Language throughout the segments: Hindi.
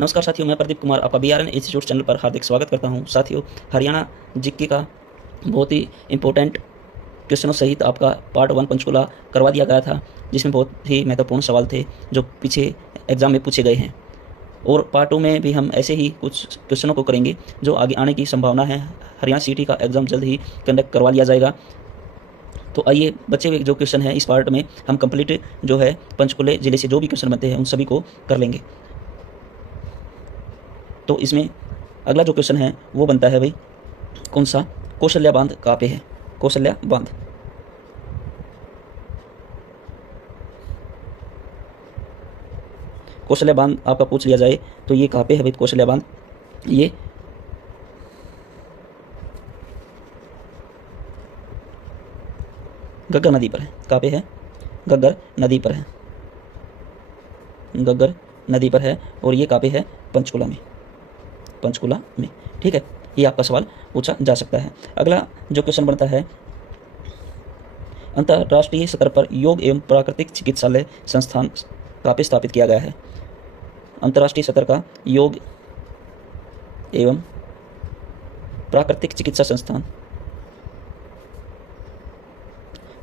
नमस्कार साथियों, मैं प्रदीप कुमार आपका बीआरएन इंस्टीट्यूट चैनल पर हार्दिक स्वागत करता हूं। साथियों, हरियाणा जीके का बहुत ही इम्पोर्टेंट क्वेश्चनों सहित आपका पार्ट 1 पंचकुला करवा दिया गया था, जिसमें बहुत ही महत्वपूर्ण सवाल थे जो पीछे एग्जाम में पूछे गए हैं। और पार्ट 2 में भी हम ऐसे ही कुछ क्वेश्चनों को करेंगे जो आगे आने की संभावना है। हरियाणा सीटी का एग्जाम जल्द ही कंडक्ट करवा लिया जाएगा। तो आइए, बचे हुए जो क्वेश्चन है इस पार्ट में हम कंप्लीट जो है पंचकुले जिले से जो भी क्वेश्चन बनते हैं उन सभी को कर लेंगे। तो इसमें अगला जो क्वेश्चन है वो बनता है भाई, कौन सा कौशल्या बांध कहाँ पे है? कौशल्या बांध, कौशल्या बांध आपका पूछ लिया जाए तो ये कहाँ पे है भाई? कौशल्या बांध ये घग्गर नदी पर है। कहाँ पे है? घग्गर नदी पर है। घग्गर नदी पर है और ये कहाँ पे है? पंचकुला में। पंचकुला में, ठीक है। ये आपका सवाल पूछा जा सकता है। अगला जो क्वेश्चन बनता है, अंतर्राष्ट्रीय स्तर पर योग एवं प्राकृतिक चिकित्सालय संस्थान कहाँ पे स्थापित किया गया है? अंतर्राष्ट्रीय स्तर का योग एवं प्राकृतिक चिकित्सा संस्थान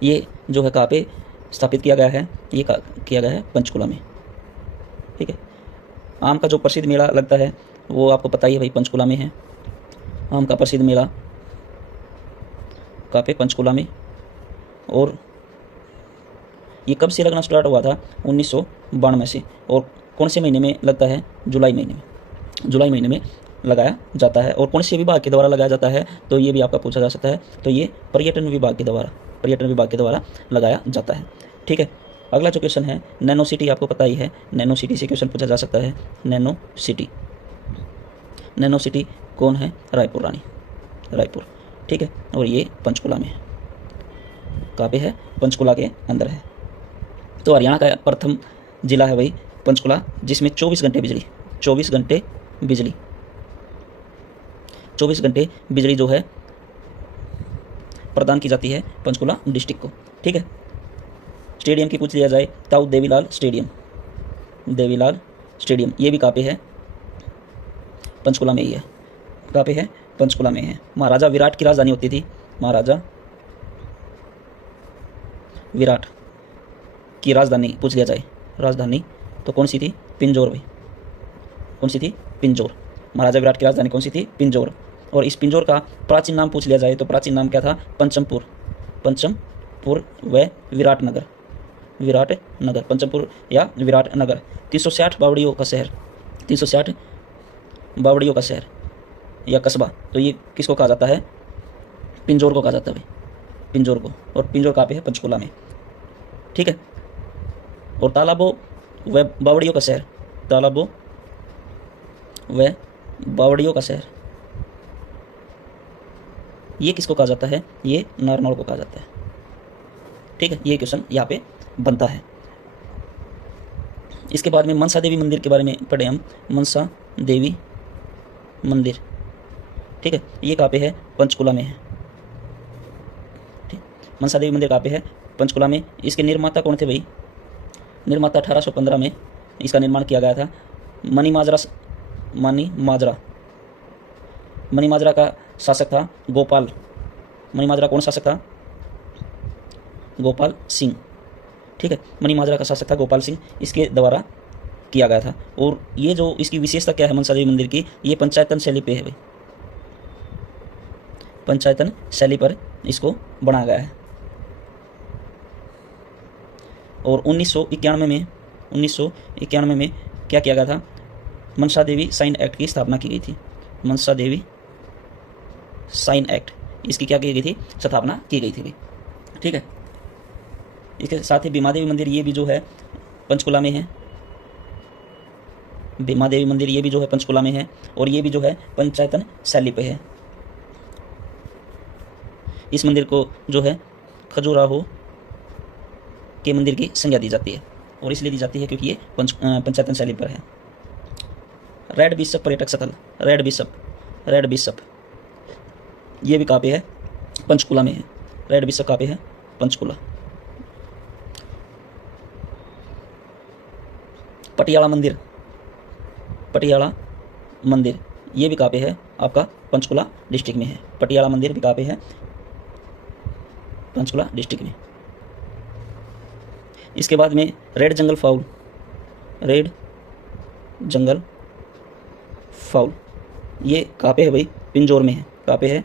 ये जो है कहाँ पे स्थापित किया गया है? ये किया गया है पंचकुला में, ठीक है। आम का जो प्रसिद्ध मेला लगता है वो आपको पता ही है भाई, पंचकुला में है। आम का प्रसिद्ध मेला कहाँ पे? पंचकुला में। और ये कब से लगना स्टार्ट हुआ था? 1992 से। और कौन से महीने में लगता है? जुलाई महीने में। जुलाई महीने में लगाया जाता है। और कौन से विभाग के द्वारा लगाया जाता है? तो ये भी आपका पूछा जा सकता है। तो ये पर्यटन विभाग के द्वारा लगाया जाता है, ठीक है। अगला जो क्वेश्चन है, नैनो सिटी आपको पता ही है। नैनो सिटी से क्वेश्चन पूछा जा सकता है। नैनो सिटी कौन है? रायपुर रानी, रायपुर, ठीक है। और ये पंचकुला में है। कहाँ पे है? पंचकुला के अंदर है। तो हरियाणा का प्रथम जिला है भाई पंचकुला, जिसमें 24 घंटे बिजली जो है प्रदान की जाती है पंचकुला डिस्ट्रिक्ट को, ठीक है। स्टेडियम की पूछ लिया जाए, ताऊ देवीलाल स्टेडियम ये भी कहाँ पे है? पंचकुला में ही है। कहाँ पे है? पंचकुला में है। महाराजा विराट की राजधानी होती थी। महाराजा विराट की राजधानी पूछ लिया जाए, राजधानी तो कौन सी थी? पिंजौर भाई। कौन सी थी? पिंजौर। महाराजा विराट की राजधानी कौन सी थी? पिंजौर। और इस पिंजौर का प्राचीन नाम पूछ लिया जाए तो प्राचीन नाम क्या था? पंचमपुर व विराटनगर। पंचमपुर या विराटनगर। 360 बावड़ियों का शहर, 360 बावड़ियों का शहर या कस्बा। तो ये किसको कहा जाता है? पिंजौर को कहा जाता है भाई, पिंजौर को। और पिंजौर कहाँ पे है? पंचकुला में, ठीक है। और तालाबों व बावड़ियों का शहर, तालाबों व बावड़ियों का शहर ये किसको कहा जाता है? ये नारनौल को कहा जाता है, ठीक है। ये क्वेश्चन यहाँ पे बनता है। इसके बाद में मनसा देवी मंदिर के बारे में पढ़े हम। मनसा देवी मंदिर, ठीक है। ये कहाँ पे है? पंचकुला में है, ठीक। मनसा देवी मंदिर कहाँ पे है? पंचकुला में। इसके निर्माता कौन थे भाई? निर्माता 1815 में इसका निर्माण किया गया था। मणिमाजरा का शासक था गोपाल। मणिमाजरा कौन शासक था? गोपाल सिंह, ठीक है। मणिमाजरा का शासक था गोपाल सिंह, इसके द्वारा किया गया था। और ये जो इसकी विशेषता क्या है मनसा देवी मंदिर की? ये पंचायतन शैली पे है भाई, पंचायतन शैली पर इसको बनाया गया है। और 1991 में क्या किया गया था? मनसा देवी साइन एक्ट की स्थापना की गई थी। मनसा देवी साइन एक्ट, इसकी क्या की गई थी? स्थापना की गई थी, ठीक है। इसके साथ ही भीमा देवी मंदिर ये भी जो है पंचकुला में है। भीमा देवी मंदिर ये भी जो है पंचकुला में है और ये भी जो है पंचायतन शैली पे है। इस मंदिर को जो है खजुराहो के मंदिर की संज्ञा दी जाती है और इसलिए दी जाती है क्योंकि ये पंचायतन शैली पर है। रेड बिशप पर्यटक स्थल, रेड बिशप ये भी कहाँ पे है? पंचकुला में है। रेड बिशप कहाँ पे है? पंचकुला। पटियाला मंदिर, पटियाला मंदिर, ये भी कहाँ पे है आपका पंचकुला डिस्ट्रिक्ट में है। पटियाला मंदिर भी कहाँ पे है, पंचकुला डिस्ट्रिक्ट में। इसके बाद में रेड जंगल फाउल, रेड जंगल फाउल, ये कहाँ पे है भाई, पिंजौर में है। कहाँ पे है,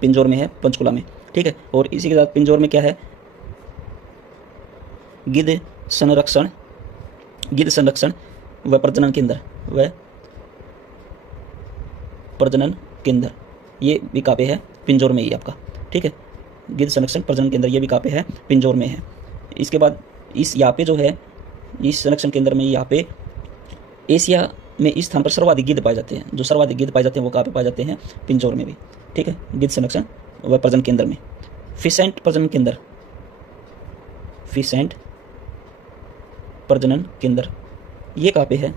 पिंजौर में है, पंचकुला में, ठीक है। और इसी के साथ पिंजौर में क्या है, गिद्ध संरक्षण, गिद्ध संरक्षण व प्रजनन केंद्र, व प्रजनन केंद्र, ये भी कहाँ पे है, पिंजौर में ही आपका, ठीक है। गिद्ध संरक्षण प्रजनन केंद्र, ये भी कहाँ पे है, पिंजौर में है। इसके बाद इस यहाँ पे जो है, इस संरक्षण केंद्र में यहाँ पे एशिया में इस स्थान पर सर्वाधिक गिद्ध पाए जाते हैं। जो सर्वाधिक गिद्ध पाए जाते हैं वो कहाँ पे पाए जाते हैं, पिंजौर में भी, ठीक है। गिद्ध संरक्षण व प्रजनन केंद्र में। फिसेंट प्रजनन केंद्र, फिसेंट प्रजनन केंद्र, ये कहाँ पे है,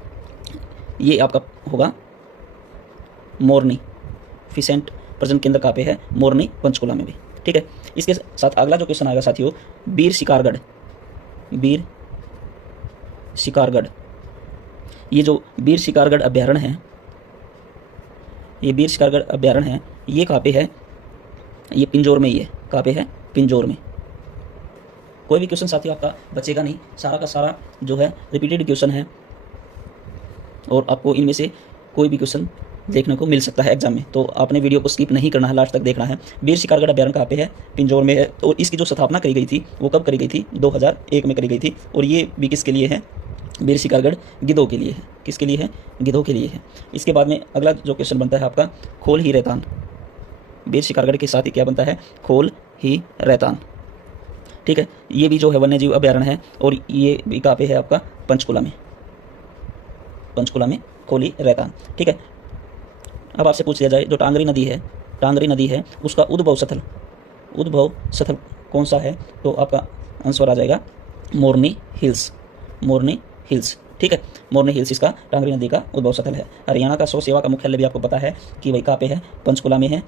ये आपका होगा मोरनी। फिसेंट प्रजनन केंद्र कहाँ पे है, मोरनी, पंचकुला में भी, ठीक है। इसके साथ अगला जो क्वेश्चन आएगा साथियों, वीर शिकारगढ़, वीर शिकारगढ़, ये जो वीर शिकारगढ़ अभ्यारण्य है, ये वीर शिकारगढ़ अभ्यारण्य है, ये कहाँ पे है, ये पिंजौर में ही है। कहाँ पे है, पिंजौर में। कोई भी क्वेश्चन साथियों आपका बचेगा नहीं, सारा का सारा जो है रिपीटेड क्वेश्चन है और आपको इनमें से कोई भी क्वेश्चन देखने को मिल सकता है एग्जाम में। तो आपने वीडियो को स्किप नहीं करना है, लास्ट तक देखना है। वीर शिकारगढ़ अभ्यारण्य कहाँ पे है, पिंजौर में है। और इसकी जो स्थापना करी गई थी वो कब करी गई थी, 2001 में करी गई थी। और ये भी किसके लिए है, वीर शिकारगढ़ गिद्धों के लिए है। किसके लिए है, गिद्धों के लिए है। इसके बाद में अगला जो क्वेश्चन बनता है आपका, खोल ही रहतान। वीर शिकारगढ़ के साथ ही क्या बनता है, खोल ही रहतान, ठीक है। ये भी जो है वन्य जीव अभ्यारण्य है और ये भी कहाँ पे है आपका, पंचकुला में, पंचकुला में खोल ही रहतान, ठीक है। अब आपसे पूछ लिया जाए, जो टांगरी नदी है, टांगरी नदी है, उसका उद्भव स्थल, उद्भव स्थल कौन सा है, तो आपका आंसर आ जाएगा मोरनी हिल्स, मोरनी हिल्स, ठीक है। मोरनी हिल्स इसका टांगरी नदी का उद्भव स्थल है। हरियाणा का स्व सेवा का मुख्यालय भी आपको पता है कि भाई कहाँ पे है, पंचकुला में है।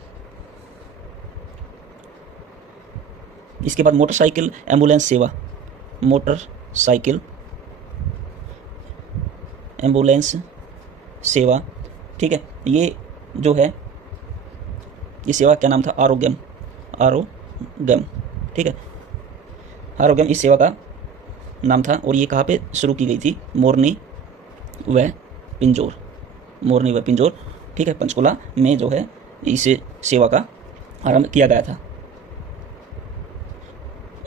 इसके बाद मोटरसाइकिल एम्बुलेंस सेवा, मोटरसाइकिल एम्बुलेंस सेवा, ठीक है। ये जो है, ये सेवा क्या नाम था, आरोग्यम, आरोग्यम, ठीक है। आरोग्यम इस सेवा का नाम था। और ये कहाँ पे शुरू की गई थी, मोरनी व पिंजौर, मोरनी व पिंजौर, ठीक है। पंचकुला में जो है इस सेवा का आरंभ किया गया था।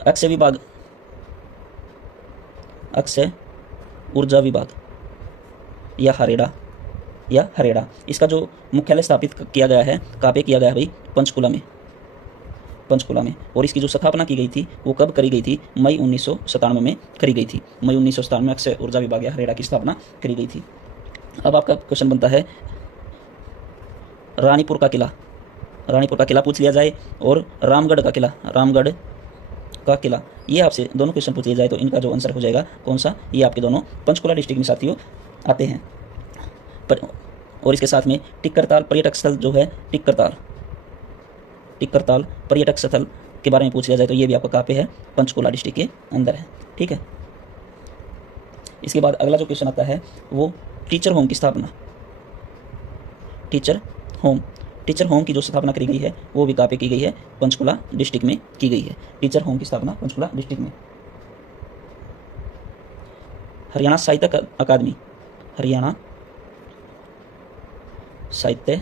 अक्षय विभाग, अक्षय ऊर्जा विभाग या हरेड़ा, या हरेड़ा, इसका जो मुख्यालय स्थापित किया गया है, कहाँ पे किया गया है भाई, पंचकुला में, पंचकुला में। और इसकी जो स्थापना की गई थी वो कब करी गई थी, मई 1997 में करी गई थी। मई 1997 में अक्षय ऊर्जा विभाग या हरेड़ा की स्थापना करी गई थी। अब आपका क्वेश्चन बनता है, रानीपुर का किला, रानीपुर का किला पूछ लिया जाए, और रामगढ़ का किला, रामगढ़ का किला, ये आपसे दोनों क्वेश्चन पूछ लिया जाए तो इनका जो आंसर हो जाएगा कौन सा, ये आपके दोनों पंचकुला डिस्ट्रिक्ट में साथियों आते हैं। और इसके साथ में टिक्करताल पर्यटक स्थल जो है, टिक्करताल, टिक्करताल पर्यटक स्थल के बारे में पूछ लिया जाए तो ये भी आपका कहाँ पे है, पंचकुला डिस्ट्रिक्ट के अंदर है, ठीक है। इसके बाद अगला जो क्वेश्चन आता है वो टीचर होम की स्थापना, टीचर होम, टीचर होम की जो स्थापना करी गई है वो भी कहाँ पे की गई है, पंचकुला डिस्ट्रिक्ट में की गई है। टीचर होम की स्थापना पंचकुला डिस्ट्रिक्ट में। हरियाणा साहित्य अकादमी, हरियाणा साहित्य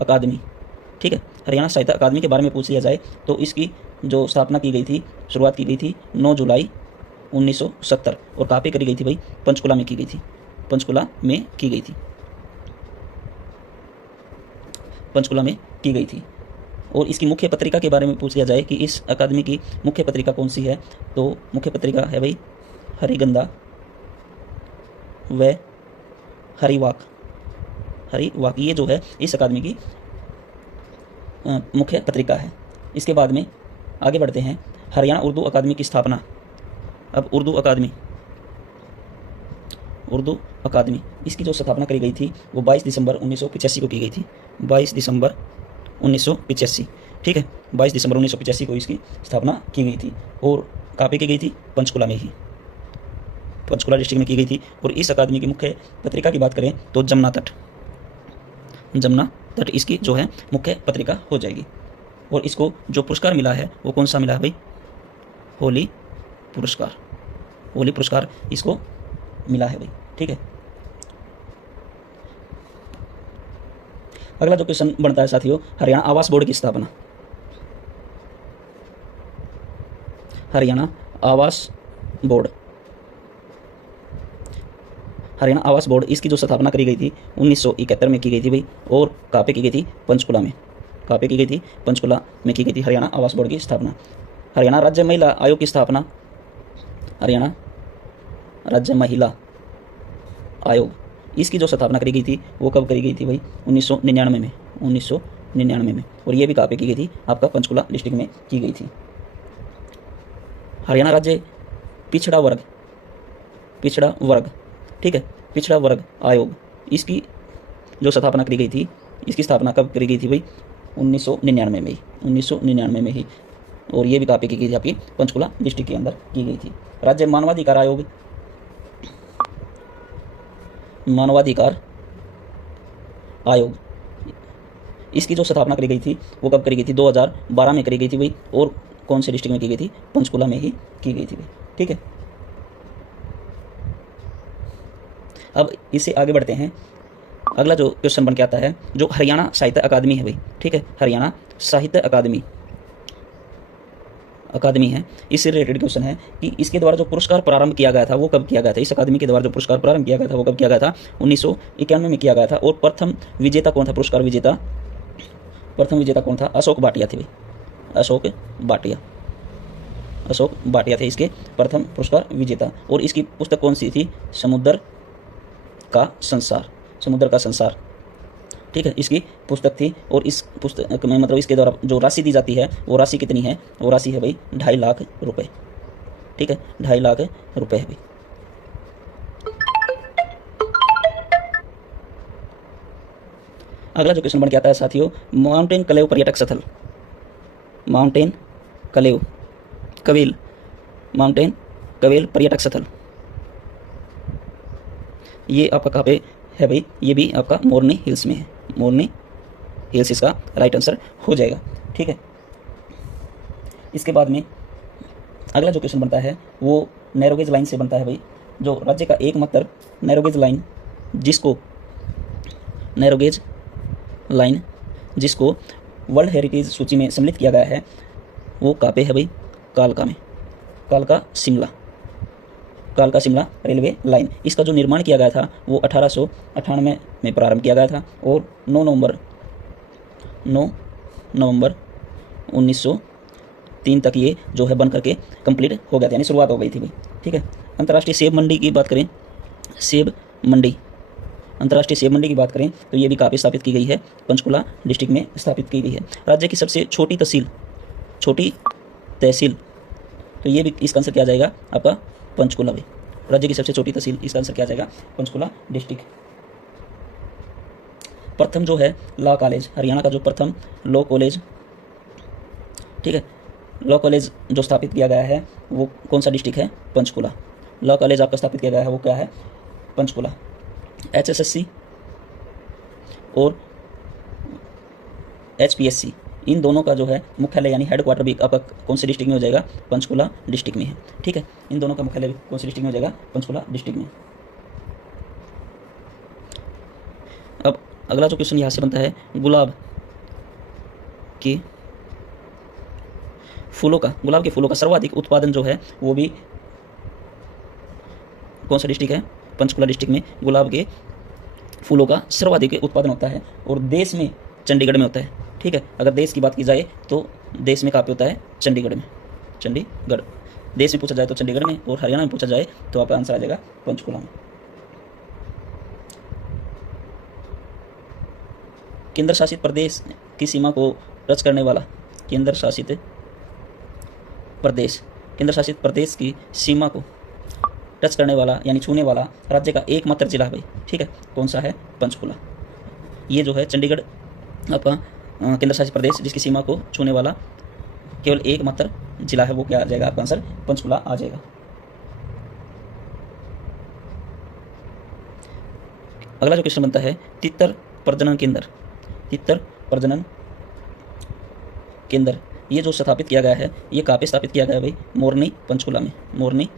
अकादमी, ठीक है। हरियाणा साहित्य अकादमी के बारे में पूछ लिया जाए तो इसकी जो स्थापना की गई थी, शुरुआत की गई थी 9 जुलाई 1970। और कहाँ पे करी गई थी भाई, पंचकुला में की गई थी, पंचकुला में की गई थी, पंचकुला में की गई थी। और इसकी मुख्य पत्रिका के बारे में पूछ लिया जाए कि इस अकादमी की मुख्य पत्रिका कौन सी है, तो मुख्य पत्रिका है भाई हरिगंधा व हरिवाक, हरिवाक, ये जो है इस अकादमी की मुख्य पत्रिका है। इसके बाद में आगे बढ़ते हैं, हरियाणा उर्दू अकादमी की स्थापना। अब उर्दू अकादमी, उर्दू अकादमी, इसकी जो स्थापना करी गई थी वो 22 दिसंबर 1985 को की गई थी, 22 दिसंबर 1985, ठीक है। 22 दिसंबर 1985 को इसकी स्थापना की गई थी। और कहाँ पे की गई थी, पंचकुला में ही, पंचकुला डिस्ट्रिक्ट में की गई थी। और इस अकादमी की मुख्य पत्रिका की बात करें तो जमुना तट इसकी जो है मुख्य पत्रिका हो जाएगी। और इसको जो पुरस्कार मिला है वो कौन सा मिला है भाई? होली पुरस्कार इसको मिला है भाई। ठीक है, अगला जो क्वेश्चन बनता है साथियों, हरियाणा आवास बोर्ड की स्थापना। हरियाणा आवास बोर्ड इसकी जो स्थापना करी गई थी 1971 में की गई थी भाई। और कहाँ पे की गई थी? पंचकुला में की गई थी हरियाणा आवास बोर्ड की स्थापना। हरियाणा राज्य महिला आयोग की स्थापना, हरियाणा राज्य महिला आयोग इसकी जो स्थापना करी गई थी वो कब करी गई थी भाई? 1999 में। और ये भी कहाँ पे की गई थी? आपका पंचकुला डिस्ट्रिक्ट में की गई थी। हरियाणा राज्य पिछड़ा वर्ग, ठीक है, पिछड़ा वर्ग आयोग इसकी जो स्थापना करी गई थी, इसकी स्थापना कब करी गई थी भाई? 1999 में ही। और ये भी कहाँ पे की गई थी? आपकी पंचकुला डिस्ट्रिक्ट के अंदर की गई थी। राज्य मानवाधिकार आयोग इसकी जो स्थापना करी गई थी वो कब करी गई थी? 2012 में करी गई थी भाई। और कौन से डिस्ट्रिक्ट में की गई थी? पंचकुला में ही की गई थी भाई। ठीक है, अब इससे आगे बढ़ते हैं। अगला जो क्वेश्चन बन के आता है, जो हरियाणा साहित्य अकादमी है भाई। ठीक है, हरियाणा साहित्य अकादमी है, इससे रिलेटेड क्वेश्चन है कि इसके द्वारा जो पुरस्कार प्रारंभ किया गया था वो कब किया गया था? इस अकादमी के द्वारा जो पुरस्कार प्रारंभ किया गया था वो कब किया गया था? 1991 में किया गया था। और प्रथम विजेता कौन था? पुरस्कार विजेता प्रथम विजेता कौन था? अशोक भाटिया थे भाई। अशोक भाटिया थे इसके प्रथम पुरस्कार विजेता। और इसकी पुस्तक कौन सी थी? समुद्र का संसार। ठीक है, इसकी पुस्तक थी। और इस पुस्तक में मतलब इसके द्वारा जो राशि दी जाती है वो राशि कितनी है? वो राशि है भाई 2.5 लाख रुपए। ठीक है, 2.5 लाख रुपए है भाई। अगला जो क्वेश्चन बन के आता है साथियों, माउंटेन कलेव पर्यटक स्थल। माउंटेन कवेल पर्यटक स्थल ये आपका कहाँ पे है भाई? ये भी आपका मोरनी हिल्स में है। मोरनी हिल्स इसका राइट आंसर हो जाएगा। ठीक है, इसके बाद में अगला जो क्वेश्चन बनता है वो नैरोगेज लाइन से बनता है भाई। जो राज्य का एकमात्र नैरोगेज लाइन जिसको वर्ल्ड हेरिटेज सूची में सम्मिलित किया गया है वो कहाँ पे है भाई? कालका शिमला रेलवे लाइन। इसका जो निर्माण किया गया था वो 1898 में प्रारंभ किया गया था। और 9 नवंबर 1903 तक ये जो है बन करके कंप्लीट हो गया था, यानी शुरुआत हो गई थी भाई। ठीक है, अंतर्राष्ट्रीय सेब मंडी की बात करें, अंतर्राष्ट्रीय सेब मंडी की बात करें तो ये भी काफ़ी स्थापित की गई है, पंचकुला डिस्ट्रिक्ट में स्थापित की गई है। राज्य की सबसे छोटी तहसील तो ये भी इसका आंसर क्या जाएगा? आपका पंचकुला भाई। राज्य की सबसे छोटी तहसील, इसका आंसर क्या जाएगा? पंचकुला डिस्ट्रिक्ट। प्रथम जो है लॉ कॉलेज, हरियाणा का जो प्रथम लॉ कॉलेज, ठीक है, लॉ कॉलेज जो स्थापित किया गया है वो कौन सा डिस्ट्रिक्ट है? पंचकुला। लॉ कॉलेज आपका स्थापित किया गया है वो क्या है? पंचकुला। HSSC और HPSC इन दोनों का जो है मुख्यालय यानी हेडक्वार्टर भी आपका कौन से डिस्ट्रिक्ट में हो जाएगा? पंचकुला डिस्ट्रिक्ट में है। ठीक है, इन दोनों का मुख्यालय भी कौन से डिस्ट्रिक्ट में हो जाएगा? पंचकुला डिस्ट्रिक्ट में। अब अगला जो क्वेश्चन यहाँ से बनता है, गुलाब के फूलों का सर्वाधिक उत्पादन जो है वो भी कौन सा डिस्ट्रिक्ट है? पंचकुला डिस्ट्रिक्ट में गुलाब के फूलों का सर्वाधिक उत्पादन होता है। और देश में चंडीगढ़ में होता है। ठीक है, अगर देश की बात की जाए तो देश में कहाँ पे होता है? चंडीगढ़ में। देश में पूछा जाए तो चंडीगढ़ में, और हरियाणा में पूछा जाए तो आपका आंसर आ जाएगा पंचकुला में। केंद्र शासित प्रदेश की सीमा को टच करने वाला, केंद्र शासित प्रदेश की सीमा को टच करने वाला यानी छूने वाला राज्य का एकमात्र जिला है भाई। ठीक है, कौन सा है? पंचकुला। ये जो है चंडीगढ़ आपका केंद्र शासित प्रदेश जिसकी सीमा को छूने वाला केवल एकमात्र जिला है, वो क्या आ जाएगा? आपका आंसर पंचकुला आ जाएगा। अगला जो क्वेश्चन बनता है तितर प्रजनन केंद्र। तितर प्रजनन केंद्र ये जो स्थापित किया गया है, ये कहाँ पे स्थापित किया गया है भाई? मोरनी पंचकुला में। मोरनी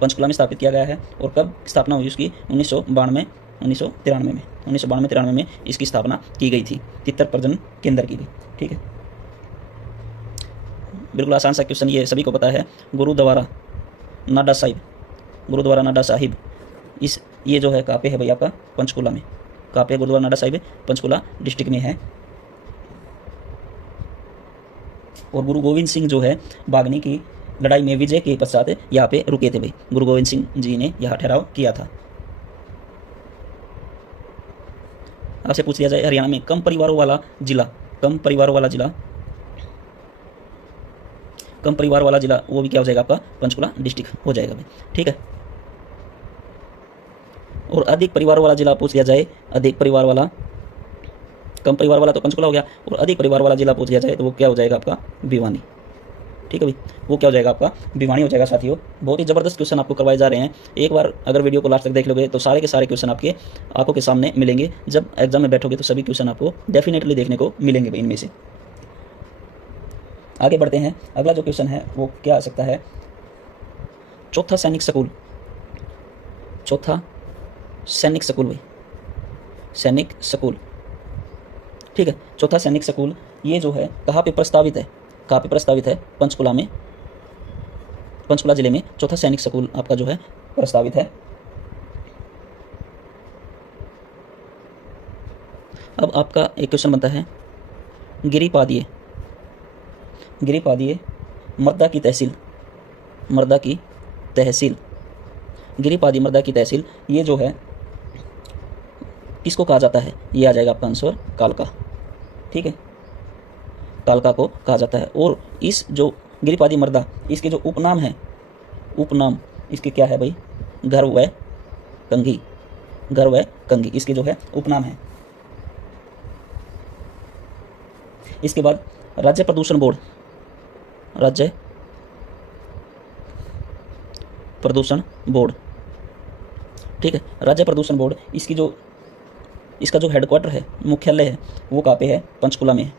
पंचकुला में स्थापित किया गया है। और कब स्थापना हुई उसकी? 1992 1993 में। 1992-93 में इसकी स्थापना की गई थी, तितर प्रजनन केंद्र की भी। ठीक है, बिल्कुल आसान सा क्वेश्चन, ये सभी को पता है। गुरुद्वारा नाडा साहिब, गुरुद्वारा नाडा साहिब ये जो है कहाँ पे है भाई? आपका पंचकुला में। कहाँ पे? गुरुद्वारा नाडा साहिब पंचकुला डिस्ट्रिक्ट में है। और गुरु गोविंद सिंह जो है बागनी की लड़ाई में विजय के पश्चात यहाँ पे रुके थे भाई। गुरु गोविंद सिंह जी ने यहाँ ठहराव किया था। आपसे पूछ लिया जाए हरियाणा में कम परिवारों वाला जिला, कम परिवारों वाला जिला, कम परिवार वाला जिला, वो भी क्या हो जाएगा? आपका पंचकुला डिस्ट्रिक्ट हो जाएगा भाई। ठीक है, और अधिक परिवार वाला जिला पूछ लिया जाए, अधिक परिवार वाला, कम परिवार वाला तो पंचकुला हो गया, और अधिक परिवार वाला जिला पूछ लिया जाए तो वो क्या हो जाएगा? आपका भिवानी। ठीक है भाई, वो क्या हो जाएगा? आपका भिवानी हो जाएगा। साथियों, बहुत ही ज़बरदस्त क्वेश्चन आपको करवाए जा रहे हैं। एक बार अगर वीडियो को लास्ट तक देख लोगे तो सारे के सारे क्वेश्चन आपके आंखों के सामने मिलेंगे। जब एग्जाम में बैठोगे तो सभी क्वेश्चन आपको डेफिनेटली देखने को मिलेंगे भाई इनमें से। आगे बढ़ते हैं, अगला जो क्वेश्चन है वो क्या आ सकता है? चौथा सैनिक स्कूल, चौथा सैनिक स्कूल भाई, सैनिक स्कूल। ठीक है, चौथा सैनिक स्कूल ये जो है कहाँ पे प्रस्तावित है? कहाँ पे प्रस्तावित है? पंचकुला में, पंचकुला जिले में चौथा सैनिक स्कूल आपका जो है प्रस्तावित है। अब आपका एक क्वेश्चन बनता है गिरिपादिये, गिरिपादिये मर्दा की तहसील, मर्दा की तहसील, गिरिपादी मर्दा की तहसील ये जो है किसको कहा जाता है? ये आ जाएगा आपका आंसर कालका। ठीक है, कालका को कहा जाता है। और इस जो गिरिपादी मर्दा, इसके जो उपनाम है, उपनाम इसके क्या है भाई? घर व कंघी, घर व कंघी इसके जो है उपनाम है। इसके बाद राज्य प्रदूषण बोर्ड, राज्य प्रदूषण बोर्ड। ठीक है, राज्य प्रदूषण बोर्ड इसकी जो, इसका जो हेडक्वार्टर है, मुख्यालय है, वो कहाँ पे है? पंचकुला में है,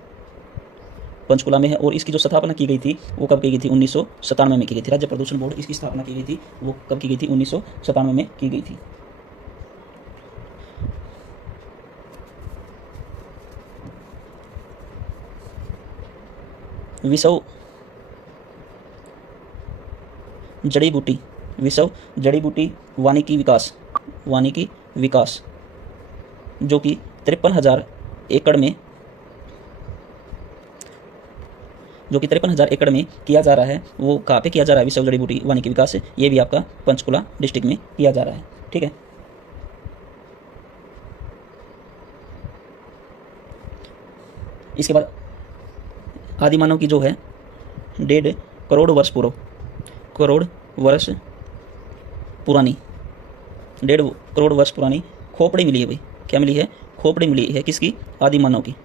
पंचकुला में है। और इसकी जो स्थापना की गई थी वो कब की गई थी? 1997 में की गई थी। राज्य प्रदूषण बोर्ड इसकी स्थापना की गई थी, वो कब की गई थी? 1997 में की गई थी। विश्व जड़ी बूटी, विश्व जड़ी बूटी वानिकी विकास, वानिकी विकास जो कि 53,000 एकड़ में, जो कि 53,000 एकड़ में किया जा रहा है, वो कहाँ पे किया जा रहा है? विश्व जड़ी बूटी वानिकी विकास ये भी आपका पंचकुला डिस्ट्रिक्ट में किया जा रहा है। ठीक है, इसके बाद आदिमानव की जो है 1.5 करोड़ वर्ष पूर्व, करोड़ वर्ष पुरानी, 1.5 करोड़ वर्ष पुरानी खोपड़ी मिली है भाई। क्या मिली है? खोपड़ी मिली है किसकी? आदिमानव की।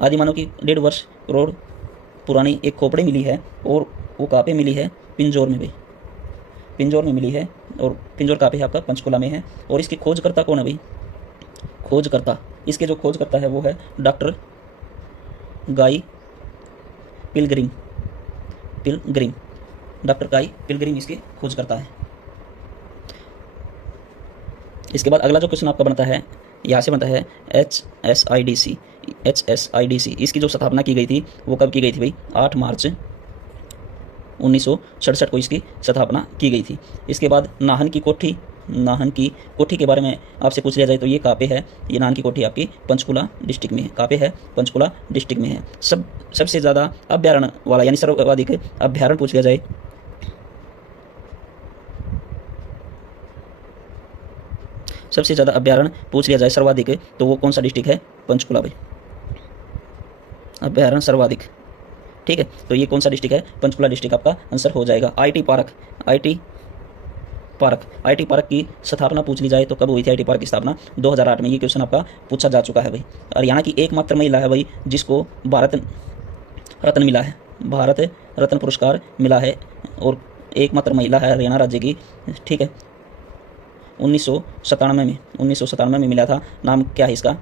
आदिमानव की 1.5 वर्ष करोड़ पुरानी एक खोपड़ी मिली है। और वो कहाँ पे मिली है? पिंजौर में भाई, पिंजौर में मिली है। और पिंजौर कहाँ पे है? आपका पंचकुला में है। और इसके खोजकर्ता कौन है भाई? खोजकर्ता, इसके जो खोजकर्ता है वो है डॉक्टर गाई पिलग्रिम, पिलग्रिम, डॉक्टर गाई पिलग्रिम इसके खोजकर्ता है। इसके बाद अगला जो क्वेश्चन आपका बनता है, यहाँ से बनता है HSIDC, HSIDC इसकी जो स्थापना की गई थी वो कब की गई थी भाई? 8 मार्च 1967 को इसकी स्थापना की गई थी। इसके बाद नाहन की कोठी, नाहन की कोठी के बारे में आपसे पूछ लिया जाए तो ये कहाँ पे है? ये नाहन की कोठी आपकी पंचकुला डिस्ट्रिक्ट में है। कहाँ पे है? पंचकुला डिस्ट्रिक्ट में है। सबसे ज़्यादा अभ्यारण्य वाला यानी सर्वाधिक अभ्यारण्य पूछ लिया जाए, सबसे ज़्यादा अभ्यारण्य पूछ लिया जाए सर्वाधिक तो वो कौन सा डिस्ट्रिक्ट है? पंचकुला भाई, अभ्यारण्य सर्वाधिक। ठीक है, तो ये कौन सा डिस्ट्रिक्ट है? पंचकुला डिस्ट्रिक्ट आपका आंसर हो जाएगा। IT पार्क, IT पार्क की स्थापना पूछ ली जाए तो कब हुई थी? IT पार्क की स्थापना 2008 में। ये क्वेश्चन आपका पूछा जा चुका है भाई। हरियाणा की एकमात्र महिला है भाई जिसको भारत रत्न मिला है, भारत रत्न पुरस्कार मिला है, और एकमात्र महिला है हरियाणा राज्य की। ठीक है, 1997 में मिला था। नाम क्या है इसका?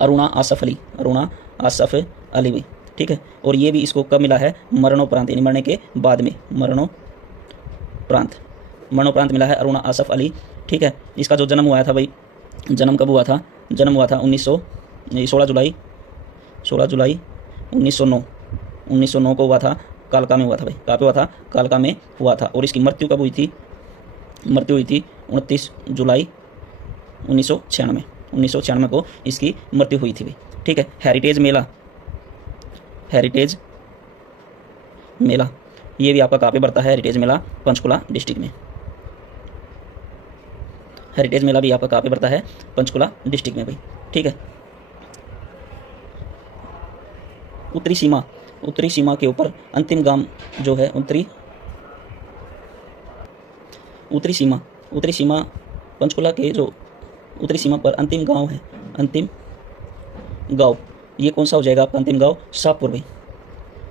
अरुणा आसफ अली, अरुणा आसफ अली भी, ठीक है। और ये भी इसको कब मिला है? मरणोपरांत, यानी मरने के बाद में, मरणोपरांत मिला है अरुणा आसफ अली, ठीक है। इसका जो जन्म हुआ था भाई, जन्म कब हुआ था? जन्म हुआ था 16 जुलाई 1909 को हुआ था। कालका में हुआ था भाई, कहाँ पे हुआ था? कालका में हुआ था। और इसकी मृत्यु कब हुई थी? मृत्यु हुई थी 29 जुलाई 1996 को इसकी मृत्यु हुई थी भाई, ठीक है। हेरिटेज मेला ये भी आपका कहाँ पे पड़ता है? हेरिटेज मेला पंचकुला डिस्ट्रिक्ट में। हेरिटेज मेला भी आपका कहाँ पे पड़ता है? पंचकुला डिस्ट्रिक्ट में भाई, ठीक है। उत्तरी सीमा के ऊपर अंतिम गांव जो है, उत्तरी सीमा पंचकुला के जो उत्तरी सीमा पर अंतिम गांव है, अंतिम गांव, ये कौन सा हो जाएगा आपका अंतिम गांव? शाहपुर भाई,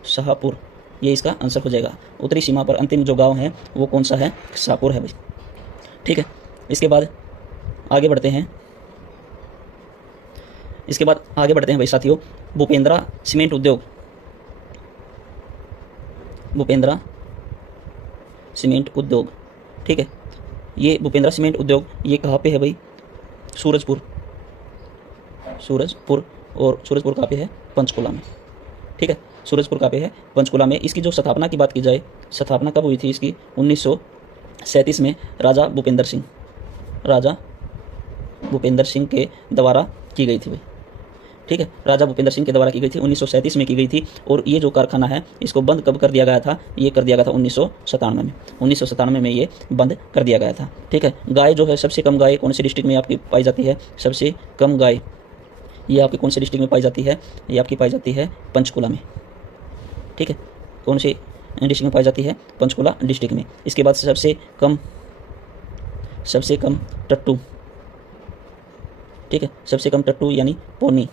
शाहपुर, ये इसका आंसर हो जाएगा। उत्तरी सीमा पर अंतिम जो गांव है वो कौन सा है? शाहपुर है भाई, ठीक है। इसके बाद आगे बढ़ते हैं भाई साथियों। भूपेंद्रा सीमेंट उद्योग, ठीक है। ये भूपेंद्रा सीमेंट उद्योग ये कहाँ पे है भाई? सूरजपुर, और सूरजपुर कहाँ पे है? पंचकुला में, ठीक है। सूरजपुर कहाँ पे है? पंचकुला में। इसकी जो स्थापना की बात की जाए, स्थापना कब हुई थी इसकी? 1937 में राजा भूपेंद्र सिंह के द्वारा की गई थी भाई, ठीक है। राजा भूपेंद्र सिंह के द्वारा की गई थी, 1937 में की गई थी। और ये जो कारखाना है इसको बंद कब कर दिया गया था? ये कर दिया गया था 1997 में ये बंद कर दिया गया था, ठीक है। गाय जो है, सबसे कम गाय कौन से डिस्ट्रिक्ट में आपकी पाई जाती है? सबसे कम गाय ये आपकी कौन से डिस्ट्रिक्ट में पाई जाती है? ये आपकी पाई जाती है पंचकुला में, ठीक है। कौन से डिस्ट्रिक्ट में पाई जाती है? पंचकुला डिस्ट्रिक्ट में। इसके बाद सबसे कम टट्टू, ठीक है। सबसे कम टट्टू यानी पोनी,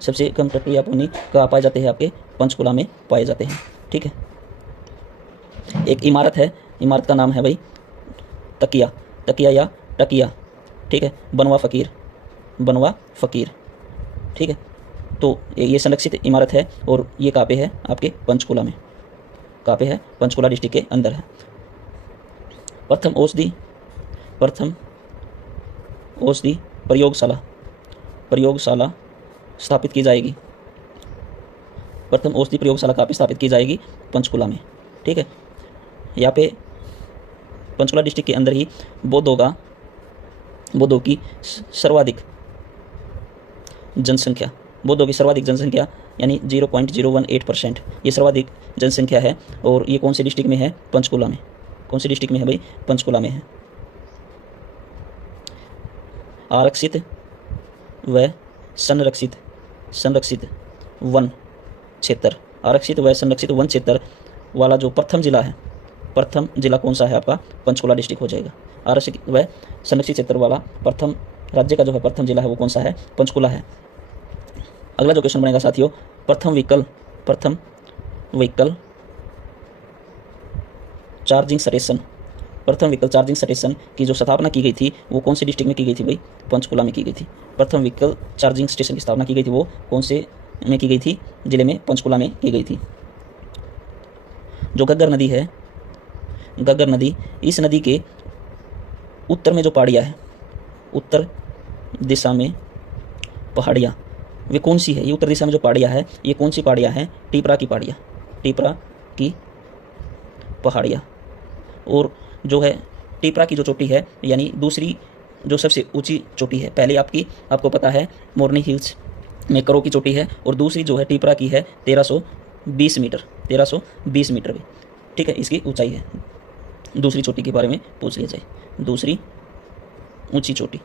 सबसे कम टट्टू या पोनी कहाँ पाए जाते हैं? आपके पंचकुला में पाए जाते हैं, ठीक है। एक इमारत है, इमारत का नाम है भाई तकिया या टकिया, ठीक है। बनवा फ़कीर, ठीक है। तो ये संरक्षित इमारत है और ये कहाँ पे है? आपके पंचकुला में। कहाँ पे है? पंचकुला डिस्ट्रिक्ट के अंदर है। प्रथम औषधि प्रयोगशाला स्थापित की जाएगी। प्रथम औषधि प्रयोगशाला कहाँ पे स्थापित की जाएगी? पंचकुला में, ठीक है। यहाँ पे पंचकुला डिस्ट्रिक्ट के अंदर ही बौद्धों की सर्वाधिक जनसंख्या यानी 0.018%, ये सर्वाधिक जनसंख्या है। और ये कौन से डिस्ट्रिक्ट में है? पंचकुला में। कौन से डिस्ट्रिक्ट में है भाई? पंचकुला में है। आरक्षित व संरक्षित वन क्षेत्र वाला जो प्रथम जिला कौन सा है आपका? पंचकुला डिस्ट्रिक्ट हो जाएगा। आरक्षित व संरक्षित क्षेत्र वाला प्रथम राज्य का जो है प्रथम जिला है वो कौन सा है? पंचकुला है। अगला जो क्वेश्चन बनेगा साथियों, प्रथम व्हीकल चार्जिंग स्टेशन की जो स्थापना की गई थी वो कौन से डिस्ट्रिक्ट में की गई थी भाई? पंचकुला में की गई थी। प्रथम व्हीकल चार्जिंग स्टेशन की स्थापना की गई थी वो कौन से में की गई थी? जिले में, पंचकुला में की गई थी। जो घग्गर नदी है, इस नदी के उत्तर में जो पहाड़ियाँ है, उत्तर दिशा में पहाड़ियाँ, वे कौन सी है? ये उत्तर दिशा में जो पहाड़ियाँ है ये कौन सी पहाड़ियाँ हैं? टिपरा की पहाड़ियाँ। और जो है टिपरा की जो चोटी है, यानी दूसरी जो सबसे ऊंची चोटी है, पहले आपको पता है मोरनी हिल्स में करो की चोटी है, और दूसरी जो है टिपरा की है 1320 मीटर भी, ठीक है। इसकी ऊंचाई है। दूसरी चोटी के बारे में पूछ लिया जाए, दूसरी ऊंची चोटी,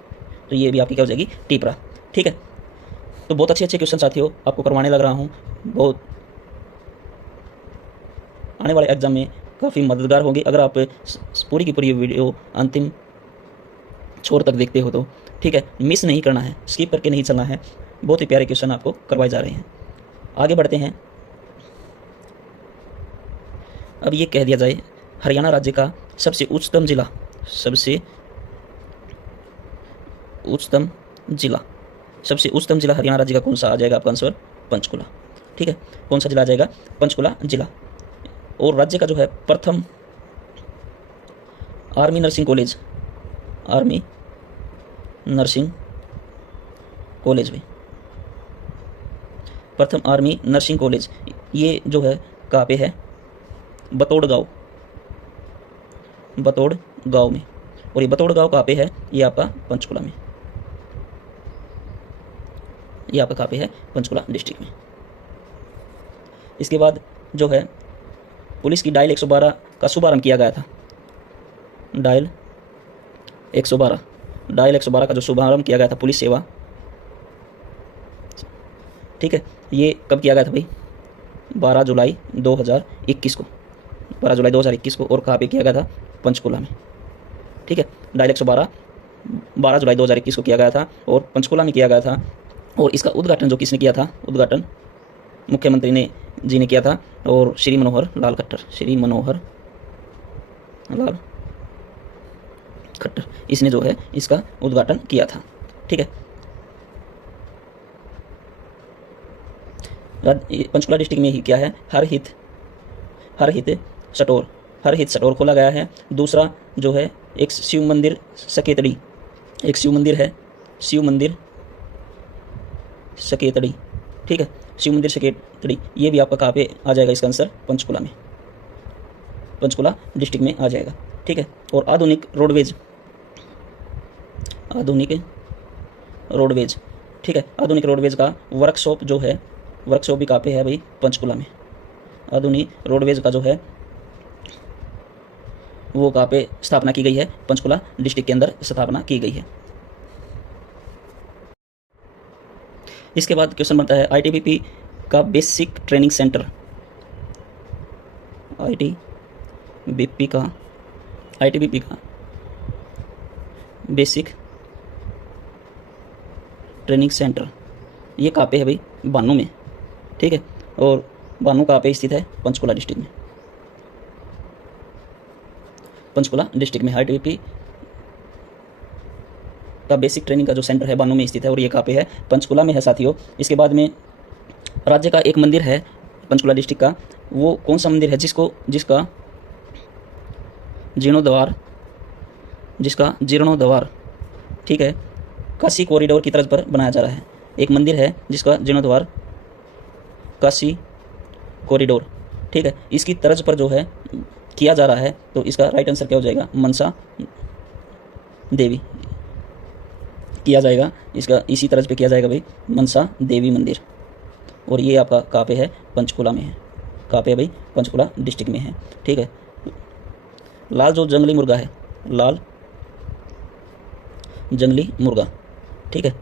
तो ये भी आपकी क्या हो जाएगी? टिपरा, ठीक है। तो बहुत अच्छे क्वेश्चन साथियों आपको करवाने लग रहा हूँ, बहुत आने वाले एग्जाम में काफ़ी मददगार होंगे अगर आप पूरी की पूरी वीडियो अंतिम छोर तक देखते हो तो, ठीक है। मिस नहीं करना है, स्किप करके नहीं चलना है। बहुत ही प्यारे क्वेश्चन आपको करवाए जा रहे हैं। आगे बढ़ते हैं। अब ये कह दिया जाए हरियाणा राज्य का सबसे उच्चतम जिला, सबसे उच्चतम जिला हरियाणा राज्य का कौन सा आ जाएगा आपका आंसर? पंचकुला। ठीक है, कौन सा जिला आ जाएगा? पंचकुला जिला। और राज्य का जो है प्रथम army nursing college, army nursing college भी, प्रथम आर्मी नर्सिंग कॉलेज, ये जो है कहाँ पे है? बतौड़ गांव, बतौड़ गांव में। और ये बतौड़ गांव कहाँ पे है? ये आपका पंचकुला में, ये आपका कहाँ पे है? पंचकुला डिस्ट्रिक्ट में। इसके बाद जो है पुलिस की डायल 112 का शुभारंभ किया गया था। डायल 112, डायल 112 का जो शुभारंभ किया गया था पुलिस सेवा, ठीक है, ये कब किया गया था भाई? 12 जुलाई 2021 को, 12 जुलाई 2021 को। और कहाँ पे किया गया था? पंचकुला में। ठीक है, डायल 112 12 जुलाई 2021 को किया गया था और पंचकुला में किया गया था। और इसका उद्घाटन जो किसने किया था? उद्घाटन मुख्यमंत्री जी ने किया था, और श्री मनोहर लाल खट्टर, श्री मनोहर लाल खट्टर, इसने जो है इसका उद्घाटन किया था। ठीक है, पंचकुला डिस्ट्रिक्ट में ही क्या है? हर हित स्टोर खोला गया है। दूसरा जो है एक शिव मंदिर सकेतड़ी, एक शिव मंदिर है, शिव मंदिर सकेतड़ी। ठीक है, शिव मंदिर सकेतड़ी, ये भी आपका कहाँ पे आ जाएगा? इसका आंसर पंचकुला में, पंचकुला डिस्ट्रिक्ट में आ जाएगा। ठीक है, और आधुनिक रोडवेज, ठीक है, आधुनिक रोडवेज का वर्कशॉप जो है, वर्कशॉप भी कहाँ पे है भाई? पंचकुला में। आधुनिक रोडवेज का जो है वो कहाँ पे स्थापना की गई है? पंचकुला डिस्ट्रिक्ट के अंदर स्थापना की गई है। इसके बाद क्वेश्चन बनता है आईटीबीपी का बेसिक ट्रेनिंग सेंटर, आईटीबीपी का बेसिक ट्रेनिंग सेंटर, ये कहाँ पे है भाई? बानू में। ठीक है, और बानू कहाँ पे स्थित है? पंचकुला डिस्ट्रिक्ट में, पंचकुला डिस्ट्रिक्ट में आईटीबीपी का बेसिक ट्रेनिंग का जो सेंटर है बानू में स्थित है, और ये कहाँ पे है? पंचकुला में है साथियों। इसके बाद में राज्य का एक मंदिर है पंचकुला डिस्ट्रिक्ट का, वो कौन सा मंदिर है जिसका जीर्णोद्वार, ठीक है, काशी कॉरिडोर की तर्ज पर बनाया जा रहा है। एक मंदिर है जिसका जीर्णोद्वार काशी कॉरिडोर, ठीक है, इसकी तर्ज पर जो है किया जा रहा है, तो इसका राइट आंसर क्या हो जाएगा? मनसा देवी किया जाएगा, इसका इसी तर्ज पे किया जाएगा भाई, मनसा देवी मंदिर। और ये आपका कहाँ पे है? पंचकुला में है। कहाँ पे है भाई? पंचकुला डिस्ट्रिक्ट में है। ठीक है, लाल जो जंगली मुर्गा है, लाल जंगली मुर्गा, ठीक है,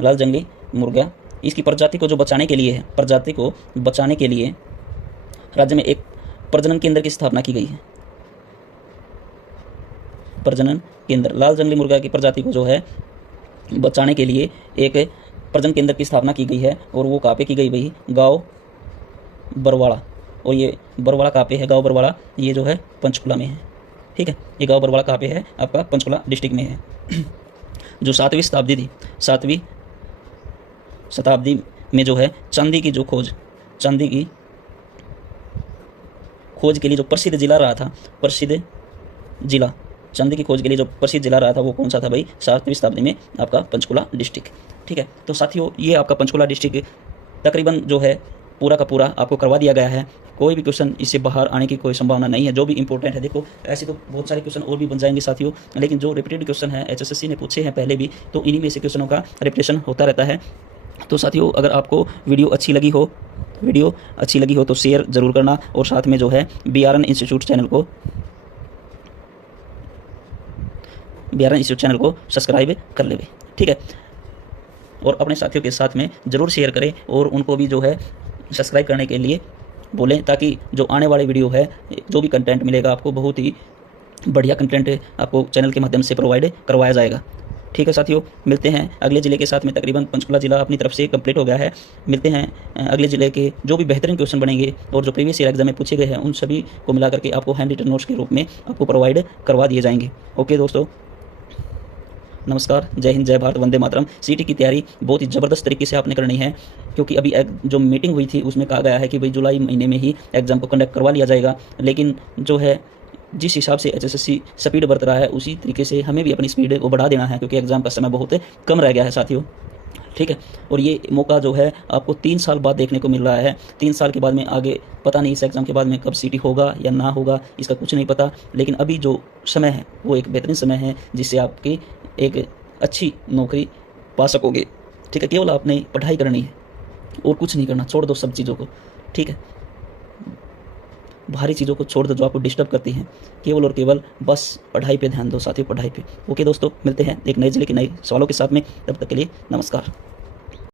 लाल जंगली मुर्गा, इसकी प्रजाति को जो बचाने के लिए है, प्रजाति को बचाने के लिए राज्य में एक प्रजनन केंद्र की स्थापना की गई है। प्रजनन केंद्र, लाल जंगली मुर्गा की प्रजाति को जो है बचाने के लिए एक प्रजनन केंद्र की स्थापना की गई है, और वो कहाँ पे की गई भाई? गांव बरवाड़ा। और ये बरवाड़ा कहाँ पे है? गांव बरवाड़ा, ये जो है पंचकुला में है। ठीक है, ये गांव बरवाड़ा कहाँ पे है? आपका पंचकुला डिस्ट्रिक्ट में है। जो 7वीं शताब्दी थी, 7वीं शताब्दी में जो है चांदी की खोज के लिए जो प्रसिद्ध जिला रहा था, चांदी की खोज के लिए जो प्रसिद्ध जिला रहा था, वो कौन सा था भाई? 7वीं शताब्दी में आपका पंचकुला डिस्ट्रिक्ट। ठीक है, तो साथियों ये आपका पंचकुला डिस्ट्रिक्ट तकरीबन जो है पूरा का पूरा आपको करवा दिया गया है। कोई भी क्वेश्चन इससे बाहर आने की कोई संभावना नहीं है। जो भी इंपॉर्टेंट है, देखो ऐसे तो बहुत सारे क्वेश्चन और भी बन जाएंगे साथियों, लेकिन जो रिपीटेड क्वेश्चन है एचएसएससी ने पूछे हैं पहले भी, तो इन्हीं में से क्वेश्चनों का रिपीटेशन होता रहता है। तो साथियों अगर आपको वीडियो अच्छी लगी हो तो शेयर ज़रूर करना, और साथ में जो है बीआरएन इंस्टीट्यूट चैनल को सब्सक्राइब कर ले। ठीक है, और अपने साथियों के साथ में ज़रूर शेयर करें और उनको भी जो है सब्सक्राइब करने के लिए बोलें, ताकि जो आने वाले वीडियो है, जो भी कंटेंट मिलेगा आपको, बहुत ही बढ़िया कंटेंट आपको चैनल के माध्यम से प्रोवाइड करवाया जाएगा। ठीक है साथियों, मिलते हैं अगले ज़िले के साथ में। तकरीबन पंचकुला ज़िला अपनी तरफ से कंप्लीट हो गया है। मिलते हैं अगले ज़िले के जो भी बेहतरीन क्वेश्चन बनेंगे और जो प्रीवियस ईयर एग्जाम में पूछे गए हैं, उन सभी को मिला करके आपको हैंड रिटन नोट्स के रूप में आपको प्रोवाइड करवा दिए जाएंगे। ओके दोस्तों, नमस्कार, जय हिंद, जय भारत, वंदे मातरम। सीटी की तैयारी बहुत ही ज़बरदस्त तरीके से आपने करनी है, क्योंकि अभी जो मीटिंग हुई थी उसमें कहा गया है कि भाई जुलाई महीने में ही एग्ज़ाम को कंडक्ट करवा लिया जाएगा। लेकिन जो है जिस हिसाब से एचएसएससी स्पीड बरत रहा है उसी तरीके से हमें भी अपनी स्पीड को बढ़ा देना है, क्योंकि एग्ज़ाम का समय बहुत कम रह गया है साथियों। ठीक है, और ये मौका जो है आपको 3 साल बाद देखने को मिल रहा है। 3 साल के बाद में आगे पता नहीं इस एग्ज़ाम के बाद में कब सीटी होगा या ना होगा, इसका कुछ नहीं पता। लेकिन अभी जो समय है वो एक बेहतरीन समय है जिससे आपकी एक अच्छी नौकरी पा सकोगे। ठीक है, केवल आपने पढ़ाई करनी है और कुछ नहीं करना, छोड़ दो सब चीज़ों को। ठीक है, भारी चीज़ों को छोड़ दो जो आपको डिस्टर्ब करती हैं, केवल और केवल बस पढ़ाई पे ध्यान दो साथियों, पढ़ाई पे। ओके दोस्तों, मिलते हैं एक नए जिले के नए सवालों के साथ में, तब तक के लिए नमस्कार।